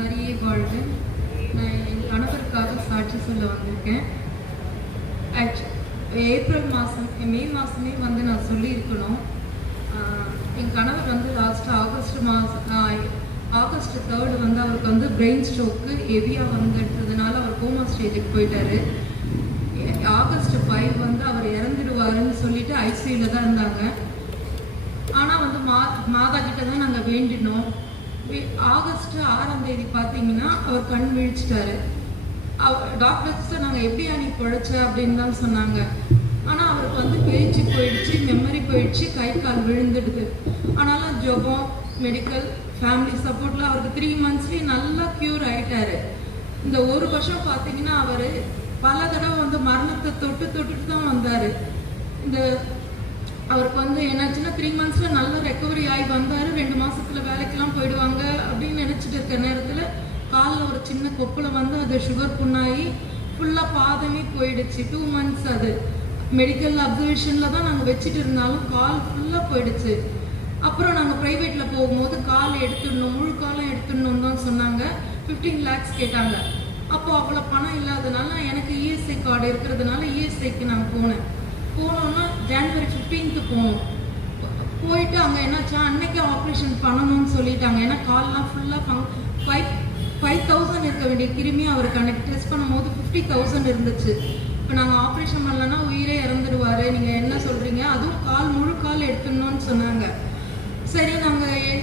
மரியே வாழ்க. நான் என் கணவருக்காக சாட்சி சொல்ல வந்திருக்கேன். ஏப்ரல் மாதம் மே மாதமே வந்து நான் சொல்லியிருக்கணும். என் கணவர் வந்து ஆகஸ்ட் 3 வந்து அவருக்கு வந்து பிரெயின் ஸ்ட்ரோக்கு ஹெவியாக வந்துட்டதுனால அவர் கோமா ஸ்டேஜுக்கு போயிட்டார். ஆகஸ்ட் 5 வந்து அவர் இறந்துடுவாருன்னு சொல்லிட்டு ஐசியூவில் தான் இருந்தாங்க. ஆனால் வந்து மாதா கிட்ட தான் நாங்கள் வேண்டினோம். ஆகஸ்ட் 6 பார்த்தீங்கன்னா அவர் கண் விழிச்சிட்டாரு. டாக்டர்ஸ் நாங்கள் எப்படியா நீ பிழைச்ச அப்படின்னு தான் சொன்னாங்க. ஆனால் அவருக்கு வந்து பேச்சு போயிடுச்சு, மெமரி போயிடுச்சு, கை கால் விழுந்துடுது. ஆனாலும் ஜொபம், மெடிக்கல், ஃபேமிலி சப்போர்ட்டில் அவருக்கு 3 monthsலேயே நல்லா க்யூர் ஆகிட்டாரு. இந்த 1 வருஷம் பார்த்தீங்கன்னா அவர் பல தடவை வந்து மரணத்தை தொட்டுட்டு தான் வந்தார். அவருக்கு வந்து என்னாச்சுன்னா 3 monthsல நல்லா ரெக்கவரி ஆகி வந்தார். 2 மாதத்தில் வேலைக்கெல்லாம் போயிடுவாங்க அப்படின்னு நினச்சிட்டு இருக்க நேரத்தில் காலில் ஒரு சின்ன கொப்பில் வந்து அது சுகர் புண்ணாகி ஃபுல்லாக பாதமே போயிடுச்சு. 2 months அது மெடிக்கல் அப்சர்வேஷனில் தான் நாங்கள் வச்சுட்டு இருந்தாலும் கால் ஃபுல்லாக போயிடுச்சு. அப்புறம் நாங்கள் ப்ரைவேட்டில் போகும்போது கால் எடுத்துடணும், முழு காலம் எடுத்துடணும்னு தான் சொன்னாங்க. 15 lakhs கேட்டாங்க. அப்போ அவ்வளோ பணம் இல்லாதனால எனக்கு இஎஸ்ஐ கார்டு இருக்கிறதுனால இஎஸ்ஐக்கு நான் போனோன்னா ஜனவரி 15th போனோம். போயிட்டு அங்கே என்னாச்சா அன்னைக்கே ஆப்ரேஷன் பண்ணணும்னு சொல்லிட்டாங்க. ஏன்னா கால்லாம் ஃபுல்லாக 5,000 இருக்க வேண்டிய கிருமி அவருக்கு அன்னைக்கு டெஸ்ட் பண்ணும்போது 50,000 இருந்துச்சு. இப்போ நாங்கள் ஆப்ரேஷன் பண்ணலன்னா உயிரே இறந்துடுவார், நீங்கள் என்ன சொல்கிறீங்க, அதுவும் முழு கால் எடுத்துடணும்னு சொன்னாங்க.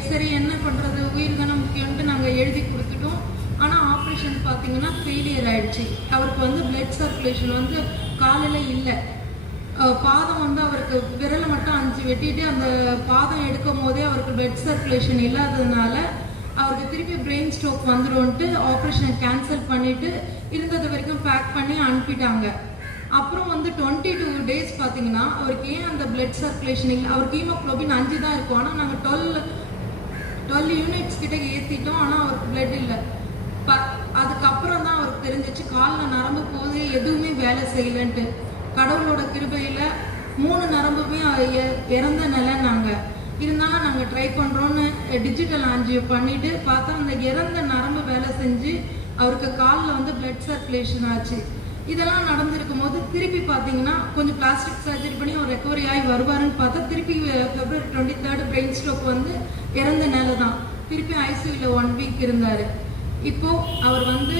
சரி என்ன பண்ணுறது, உயிர் தானே முக்கியம்ட்டு நாங்கள் எழுதி கொடுத்துட்டோம். ஆனால் ஆப்ரேஷன் பார்த்தீங்கன்னா ஃபெயிலியர் ஆகிடுச்சு. அவருக்கு வந்து பிளட் சர்க்குலேஷன் வந்து காலில் இல்லை. பாதம் வந்து அவருக்கு விரலை மட்டும் 5 வெட்டிட்டு அந்த பாதம் எடுக்கும் போதே அவருக்கு பிளட் சர்க்குலேஷன் இல்லாததுனால அவருக்கு திருப்பி பிரெயின் ஸ்ட்ரோக் வந்துடும்ட்டு ஆப்ரேஷனை கேன்சல் பண்ணிவிட்டு இருந்தது வரைக்கும் பேக் பண்ணி அனுப்பிட்டாங்க. அப்புறம் வந்து 22 days பார்த்தீங்கன்னா அவருக்கு ஏன் அந்த பிளட் சர்க்குலேஷன் இல்லை, அவருக்கு ஹீமோக்ளோபின் 5 தான் இருக்கும். ஆனால் நாங்கள் 12 units கிட்ட ஏற்றிட்டோம். ஆனால் அவருக்கு பிளட் இல்லை. அதுக்கப்புறம் தான் அவருக்கு தெரிஞ்சிச்சு காலில் நரம்பு போது எதுவுமே வேலை செய்யலன்ட்டு. கடவுளோட கிருபையில் 3 நரம்புமே இறந்த நிலைன்னாங்க. இருந்தாலும் நாங்கள் ட்ரை பண்ணுறோன்னு டிஜிட்டல் ஆஞ்சியோ பண்ணிவிட்டு பார்த்தா அந்த இறந்த நரம்பு வேலை செஞ்சு அவருக்கு காலில் வந்து பிளட் சர்க்குலேஷன் ஆச்சு. இதெல்லாம் நடந்திருக்கும் போது திருப்பி பார்த்தீங்கன்னா கொஞ்சம் பிளாஸ்டிக் சர்ஜரி பண்ணி அவர் ரெக்கவரி ஆகி வருவாருன்னு பார்த்தா திருப்பி February 23 பிரெயின் ஸ்ட்ரோக் வந்து இறந்த நிலை தான். திருப்பி ஐசியூவில் 1 week இருந்தார். இப்போது அவர் வந்து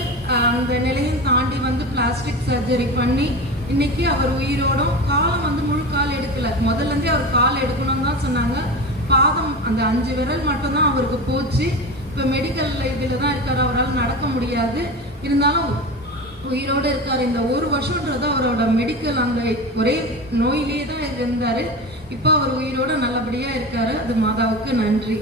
அந்த நிலையும் தாண்டி வந்து பிளாஸ்டிக் சர்ஜரி பண்ணி இன்னைக்கு அவர் உயிரோடும் காலம் வந்து முழு கால் எடுக்கலை. முதல்லேருந்தே அவர் கால் எடுக்கணும்னு தான் சொன்னாங்க. பாதம் அந்த 5 விரல் மட்டும்தான் அவருக்கு போச்சு. இப்போ மெடிக்கல் இதில் தான் இருக்கார், அவரால் நடக்க முடியாது. இருந்தாலும் உயிரோடு இருக்கார். இந்த 1 வருஷன்றது அவரோட மெடிக்கல் அந்த ஒரே நோயிலே தான் இருந்தார். இப்போ அவர் உயிரோடு நல்லபடியாக இருக்கார். அது மாதாவுக்கு நன்றி.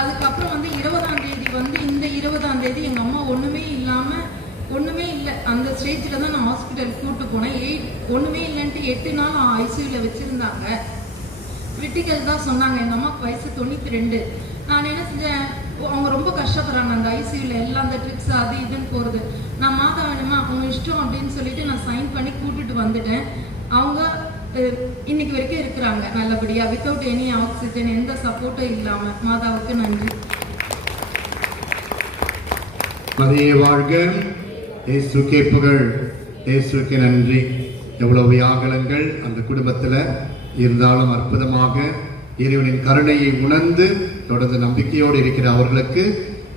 அதுக்கப்புறம் வந்து 20ஆம் தேதி வந்து இந்த 20ஆம் தேதி எங்கள் அம்மா ஒன்றுமே இல்லை அந்த ஸ்டேஜில் தான் நான் ஹாஸ்பிட்டல் கூப்பிட்டு போனேன். ஒன்றுமே இல்லைன்ட்டு 8 நாள் ஐசியூவில் வச்சுருந்தாங்க. கிரிட்டிக்கல் தான் சொன்னாங்க. எங்கள் அம்மாவுக்கு வயசு 92. நான் என்ன செஞ்சேன், அவங்க ரொம்ப கஷ்டப்படுறாங்க அந்த ஐசியூவில் எல்லாம் அந்த ட்ரிப்ஸ் அது இதுன்னு போகிறது. நான் மாதா வேணுமா அவங்க இஷ்டம் அப்படின்னு சொல்லிட்டு நான் சைன் பண்ணி கூட்டிட்டு வந்துட்டேன். அவங்க இன்னைக்கு வரைக்கும் இருக்கிறாங்க நல்லபடியாக, வித்தவுட் எனி ஆக்சிஜன், எந்த சப்போர்ட்டும் இல்லாமல். மாதாவுக்கு நன்றி. மரியே வாழ்க. இயேசுக்கே புகழ், இயேசுக்கே நன்றி. எவ்வளவு யாகலங்கள் அந்த குடும்பத்தில் இருந்தாலும் அற்புதமாக இறைவனின் கருணையை உணர்ந்து தொடர்ந்து நம்பிக்கையோடு இருக்கிற அவர்களுக்கு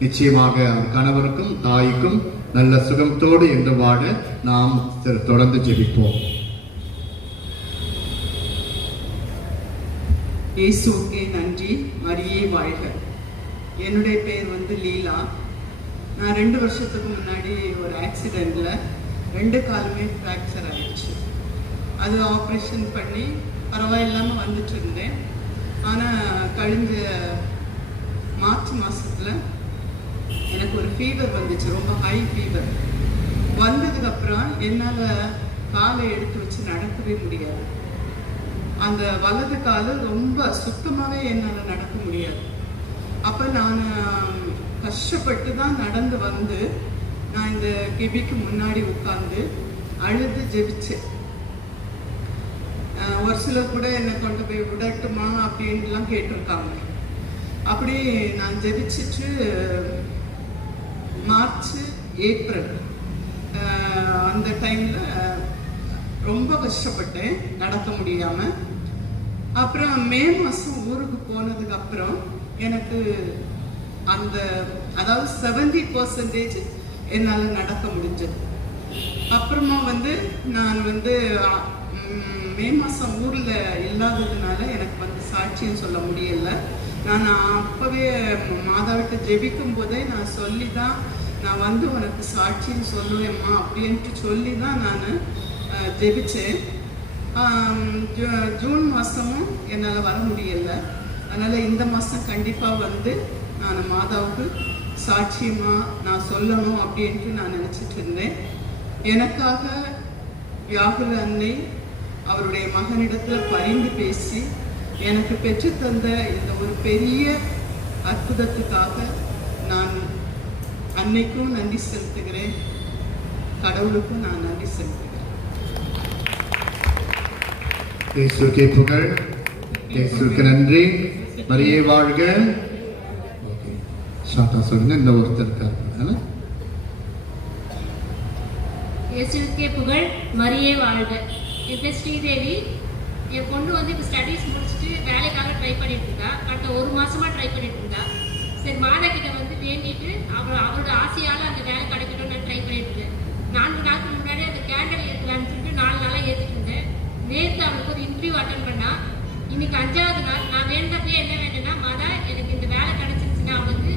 நிச்சயமாக அவர் கணவருக்கும் தாய்க்கும் நல்ல சுகத்தோடு என்று வாழ நாம் தொடர்ந்து ஜெபிப்போம். இயேசுக்கே நன்றி. மரியே வாழ்க. என்னுடைய பேர் வந்து லீலா. நான் 2 வருஷத்துக்கு முன்னாடி ஒரு ஆக்சிடெண்ட்டில் 2 காலுமே ஃப்ராக்சர் ஆகிடுச்சு. அது ஆப்ரேஷன் பண்ணி பரவாயில்லாமல் வந்துட்டு இருந்தேன். ஆனால் கழிஞ்ச மார்ச் மாதத்தில் எனக்கு ஒரு ஃபீவர் வந்துச்சு, ரொம்ப ஹை ஃபீவர். வந்ததுக்கப்புறம் என்னால் காலை எடுத்து வச்சு நடக்கவே முடியாது. அந்த வலது கால் ரொம்ப சுத்தமாகவே என்னால் நடக்க முடியாது. அப்போ நான் கஷ்டப்பட்டு தான் நடந்து வந்து நான் இந்த கெபிக்கு முன்னாடி உட்காந்து அழுது ஜெபிச்சேன். ஒரு சிலர் கூட என்னை கொண்டு போய் விடட்டுமா அப்படின்ட்டுலாம் கேட்டிருக்காங்க. அப்படி நான் ஜெபிச்சுட்டு மார்ச் ஏப்ரல் அந்த டைமில் ரொம்ப கஷ்டப்பட்டேன் நடக்க முடியாமல். அப்புறம் மே மாதம் ஊருக்கு போனதுக்கு அப்புறம் எனக்கு அந்த அதாவது 70% என்னால் நடக்க முடிஞ்சது. அப்புறமா நான் மே மாதம் ஊரில் இல்லாததுனால எனக்கு சாட்சியம் சொல்ல முடியல. நான் அப்போவே மாதாவிட்ட ஜெபிக்கும் போதே நான் சொல்லி தான் நான் உனக்கு சாட்சியம் சொல்லுவேம்மா அப்படின்ட்டு சொல்லி தான் நான் ஜெபிச்சேன். ஜூன் மாதமும் என்னால் வர முடியலை. அதனால் இந்த மாதம் கண்டிப்பாக நான் மாதாவுக்கு சாட்சியமாக நான் சொல்லணும் அப்படின்ட்டு நான் நினச்சிட்டு இருந்தேன். எனக்காக வியாகுல அன்னை அவருடைய மகனிடத்தில் பரிந்து பேசி எனக்கு பெற்றுத்தந்த இந்த ஒரு பெரிய அற்புதத்துக்காக நான் அன்னைக்கும் நன்றி செலுத்துகிறேன், கடவுளுக்கும் நான் நன்றி செலுத்துகிறேன். இயேசுவுக்கே புகழ், இயேசுவுக்கு நன்றி. மரியே வாழ்க. ஷார்ட்டா சொல்லுங்க. இந்த ஒருத்தர் இருக்காரு. இயேசுவுக்கே புகழ், மரியே வாழ்க. என் பேர் ஸ்ரீதேவி. என் பொண்ணு இப்போ ஸ்டடீஸ் முடிச்சுட்டு வேலைக்காக ட்ரை பண்ணிட்டு இருக்கா. கடந்த 1 மாசமா ட்ரை பண்ணிட்டு இருக்கா. சரி, மாதா கிட்ட வேண்டிட்டு அவரோட ஆசையால அந்த வேலை கிடைக்கணும்னு நான் ட்ரை பண்ணிட்டு இருக்கேன். 4 நாளுக்கு முன்னாடி அந்த கேண்டல் ஏற்றலான்னு சொல்லிட்டு 4 நாளாக ஏற்றிட்டு இருந்தேன். நேற்று அவளுக்கு ஒரு இன்டர்வியூ அட்டன் பண்ணா. இன்னைக்கு 5வது நாள். நான் வேண்டப்பே என்ன வேணும்னா, மாதா எனக்கு இந்த வேலை கிடைச்சிருச்சுன்னா அவளுக்கு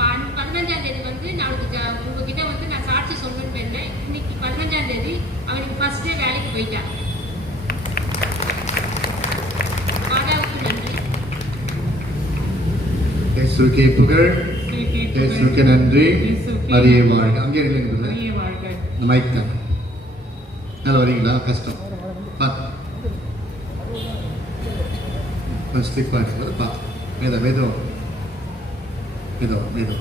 15ஆம் தேதி நான் அவளுக்கு உங்ககிட்ட நான் சாட்சி சொல்லணும்னு வேண்டேன். இன்னைக்கு 15ஆம் தேதி அவனுக்கு ஃபர்ஸ்ட் டே வேலைக்கு போயிட்டா. மாதாவுக்கு நன்றி. இயேசுவுக்கே புகழ், இயேசுவுக்கு நன்றி. மரியே வாழ்க. அங்கே இருக்கீங்களா? இந்த மைக் தான். நல்லா வரீங்களா? கஷ்டம் பார்த்து ஸ்லிப் ஆகிடும்போது பார்த்து மேதோ மேதோ மேதோ மேதோ.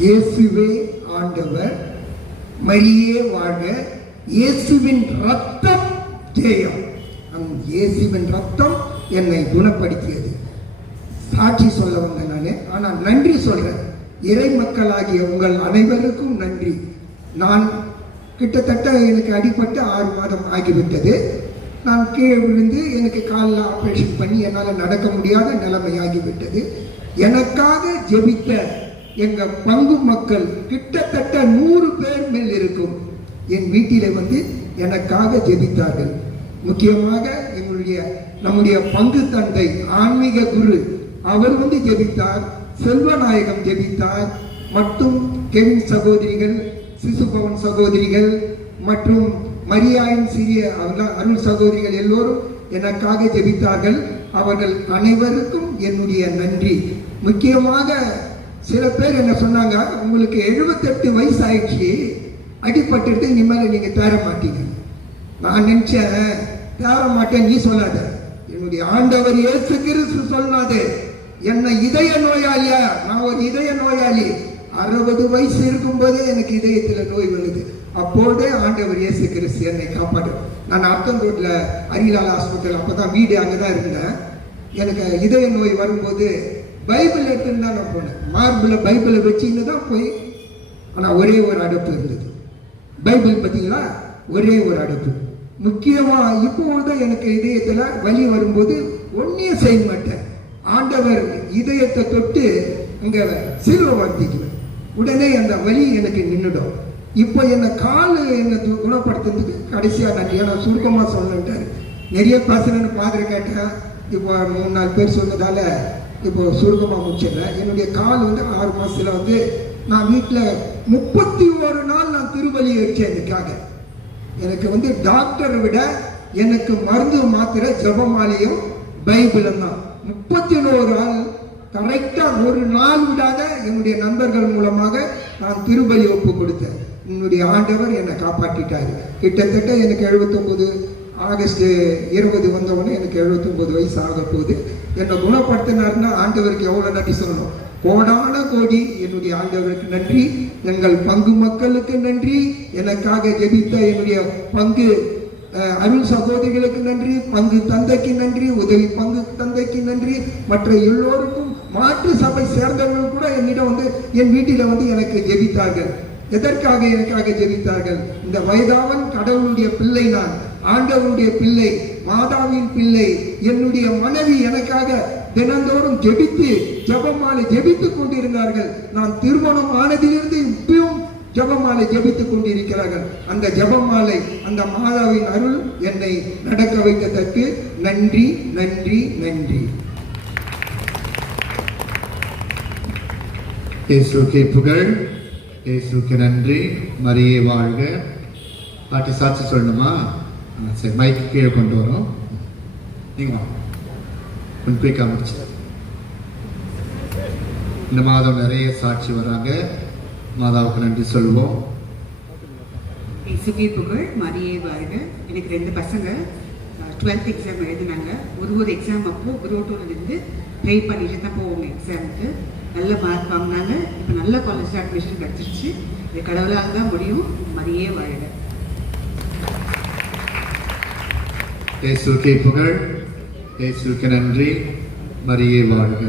இயேசுவே ஆண்டவர், மரியே வாழ்க. இயேசுவின் ரத்தம் ஜெயம். இயேசுவின் ரத்தம் என்னை குணப்படுத்தியது. சாட்சி சொல்ல வந்தேன் நான். ஆனால் நன்றி சொல்றேன். இறை மக்களாகிய உங்கள் அனைவருக்கும் நன்றி. நான் கிட்டத்தட்ட எனக்கு அடிபட்டு 6 மாதம் ஆகிவிட்டது. நான் கீழே விழுந்து எனக்கு காலில் ஆப்ரேஷன் பண்ணி என்னால் நடக்க முடியாத நிலைமையாகிவிட்டது. எனக்காக ஜெபித்த எங்கள் பங்கு மக்கள் கிட்டத்தட்ட 100 பேர் மேல் இருக்கும். என் வீட்டிலே எனக்காக ஜெபித்தார்கள். முக்கியமாக நம்முடைய பங்கு தந்தை ஆன்மீக குரு அவர் ஜெபித்தார். செல்வநாயகம் ஜெபித்தார். மற்றும் கெவின் சகோதரிகள், சிசுபவன் சகோதரிகள் மற்றும் மரியாயின் சிறிய அருள் சகோதரிகள் எல்லோரும் எனக்காக ஜெபித்தார்கள். அவர்கள் அனைவருக்கும் என்னுடைய நன்றி. முக்கியமாக சில பேர் என்ன சொன்னாங்க, உங்களுக்கு 78 வயசு ஆயிடுச்சு, அடிபட்டு இனிமேல் நீங்க தேர மாட்டீங்க. நான் நினைச்சேன், தேர மாட்டேன் நீ சொல்லாத, என்னுடைய ஆண்டவர் இயேசு கிறிஸ்து சொல்லாது. என்ன இதய நோயாளியா? நான் ஒரு இதய நோயாளி. 60 வயசு இருக்கும்போதே எனக்கு இதயத்தில் நோய் வருது. அப்போதே ஆண்டவர் இயேசு கிறிஸ்து என்னை காப்பாடு. நான் அர்த்தங்கோட்டில் அரிலால் ஹாஸ்பிட்டல் அப்போதான் வீடு அங்கதான் இருந்தேன். எனக்கு இதய நோய் வரும்போது பைபிள் எடுத்துன்னு தான் நான் போனேன். மார்பில் பைபிளை வச்சுன்னு தான் போய். ஆனால் ஒரே ஒரு அடைப்பு இருந்தது. பைபிள் பார்த்தீங்களா, ஒரே ஒரு அடைப்பு. முக்கியமாக இப்போதான் எனக்கு இதயத்தில் வலி வரும்போது ஒன்றையும் செய்ய மாட்டேன். ஆண்டவர் இதயத்தை தொட்டு அங்கே சிலுவை வார்த்திக்குவேன். உடனே அந்த வலி எனக்கு நின்றுடும். இப்போ என்னை என்னை குணப்படுத்துறதுக்கு கடைசியாக நன்றி. நான் சுருக்கமாக சொல்லிட்டாரு. நிறைய பேசுறேன்னு பாதிர கேட்டேன். இப்போ 3-4 பேர் சொன்னதால இப்போ சுருக்கமாக முடிச்சிடுறேன். என்னுடைய கால் 6 மாசத்துல நான் வீட்டில் 31 நாள் நான் திருவலி வச்சேன். எனக்காக எனக்கு டாக்டரை விட எனக்கு மருந்து மாத்திரை ஜபமாலையும் பைபிளும் தான். 31 நாள் கரெக்டா ஒரு நாள் விடாத என்னுடைய நண்பர்கள் மூலமாக நான் திருபலி ஒப்பு கொடுத்தேன். என்னுடைய ஆண்டவர் என்னை காப்பாற்றிட்டாரு. கிட்டத்தட்ட எனக்கு 79 ஆகஸ்ட் 20 வந்தவொடனே எனக்கு 79 வயசு ஆக போகுது. என்னை குணப்படுத்தினார்னா ஆண்டவருக்கு எவ்வளவு நன்றி சொல்லணும். கோடான கோடி என்னுடைய ஆண்டவருக்கு நன்றி. எங்கள் பங்கு மக்களுக்கு நன்றி. எனக்காக ஜெபித்த என்னுடைய பங்கு அருள் சகோதரிகளுக்கு நன்றி, பங்கு தந்தைக்கு நன்றி, உதவி பங்கு தந்தைக்கு நன்றி, மற்ற எல்லோருக்கும் மாற்று சபை சேர்ந்தவர்கள் கூட என்னிடம் வந்து என் வீட்டில் வந்து எனக்கு ஜெபித்தார்கள். எதற்காக எனக்காக ஜெபித்தார்கள்? இந்த வயதாவன் கடவுளுடைய பிள்ளை, நான் ஆண்டவருடைய பிள்ளை, மாதாவின் பிள்ளை, என்னுடைய மனைவி எனக்காக தினந்தோறும் ஜெபித்து ஜெபமாலை ஜெபித்துக் கொண்டிருந்தார்கள். நான் திருமணம் ஆனதிலிருந்து இப்பவும் ஜெபமாலை ஜெபித்துக் கொண்டிருக்கிறார்கள். அந்த ஜெபமாலை, அந்த மாதாவின் அருள் என்னை நடக்க வைத்ததற்கு நன்றி நன்றி நன்றி. இயேசுவுக்கே புகழ், இயேசுவுக்கு நன்றி. மரியே வாழ்க. பாட்டி சாட்சி சொல்லணுமா? சரி, மைக்கு கீழே கொண்டு வரோம். நீங்க கொஞ்சம் குயிக்காக முடிச்சு. இந்த மாதம் நிறைய சாட்சி வராங்க. மாதாவுக்கு நன்றி சொல்லுவோம். இயேசுவே புகழ், மரியே வாழ்க. எனக்கு 2 பசங்க 12th எக்ஸாம் எழுதினாங்க. ஒரு எக்ஸாம் அப்போ குரோட்டூர்லேருந்து ட்ரை பண்ணிட்டு தான் போவோங்க எக்ஸாமுக்கு. நல்ல மார்க் வாங்கினாங்க. இப்போ நல்ல காலேஜ் அட்மிஷன் கிடச்சிருச்சு. இது கடவுளால் தான் முடியும். மரியே வாழ்க. இயேசுவுக்கே புகழ், இயேசுவுக்கு நன்றி. மரியே வாழ்க.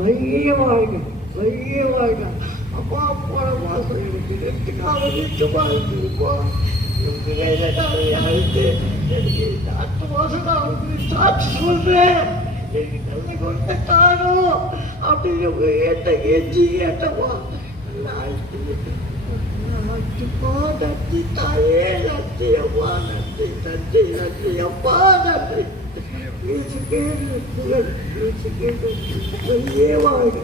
மரியே வாழ்க, மரியே வாழ்க. அப்பா போன மாதம் எனக்கு 2 காலம் நிச்சயமா இருந்திருப்போம். எனக்கு வேலை அழைத்து எனக்கு அடுத்த மாதம் நான் உங்களுக்கு சாட்சி சொல்றேன். எனக்கு நல்ல கொண்ட காணும் அப்படின்னு ஏட்ட ஏஞ்சி ஏட்டப்பா நல்லா அழைத்து நன்றி தாயே, நன்றி அம்மா, நன்றி நன்றி நன்றி அப்பா, நன்றி. மரியே வாழ்க.